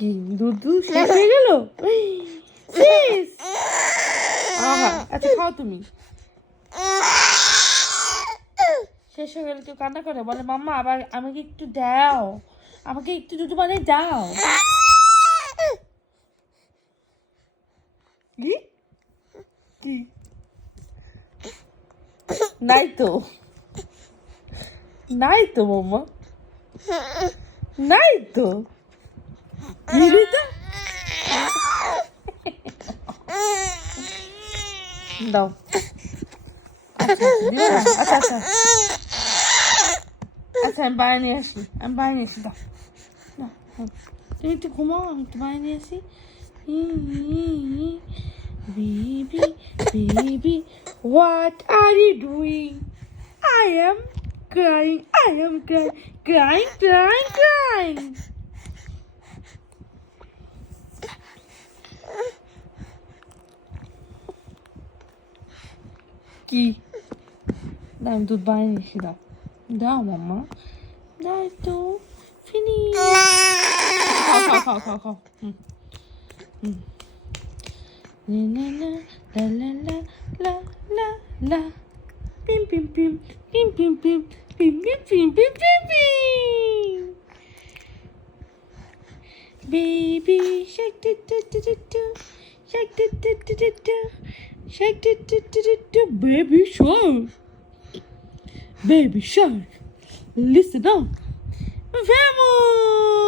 কি দুধ শেষ হয়ে গেল? শেষ। আচ্ছা খাও তুমি। শেষ হয়ে গেলে কেউ কান্না করে, বলে মাম্মা আবার আমাকে একটু দাও, আমাকে একটু দুধ বানিয়ে দাও। কি কি নাই তো, নাই তো মাম্মা, নাই তো। দিবি তো, দাও। আচ্ছা দিও না। আচ্ছা আচ্ছা আচ্ছা আমি বাইরে নিয়ে আসি, আমি বাইরে নিয়ে আসি, দাও। তুমি একটু ঘুমাও, আমি একটু বাইরে নিয়ে আসি। Baby, baby, what are you doing? I am crying, I am crying, crying, crying, crying. কি? দাও আমি দুধ বানিয়ে নিয়েছি, দাও দাও মাম্মা, দাও একটু। ফিনিশ। খাও খাও খাও খাও খাও। La la la la la la la la. Pim pim pim pim pim pim pim pim pim pim pim pim. Baby shark do do do do do, shark do do do do do, shark do do do do do. Baby shark, baby shark, listen up. Vamos!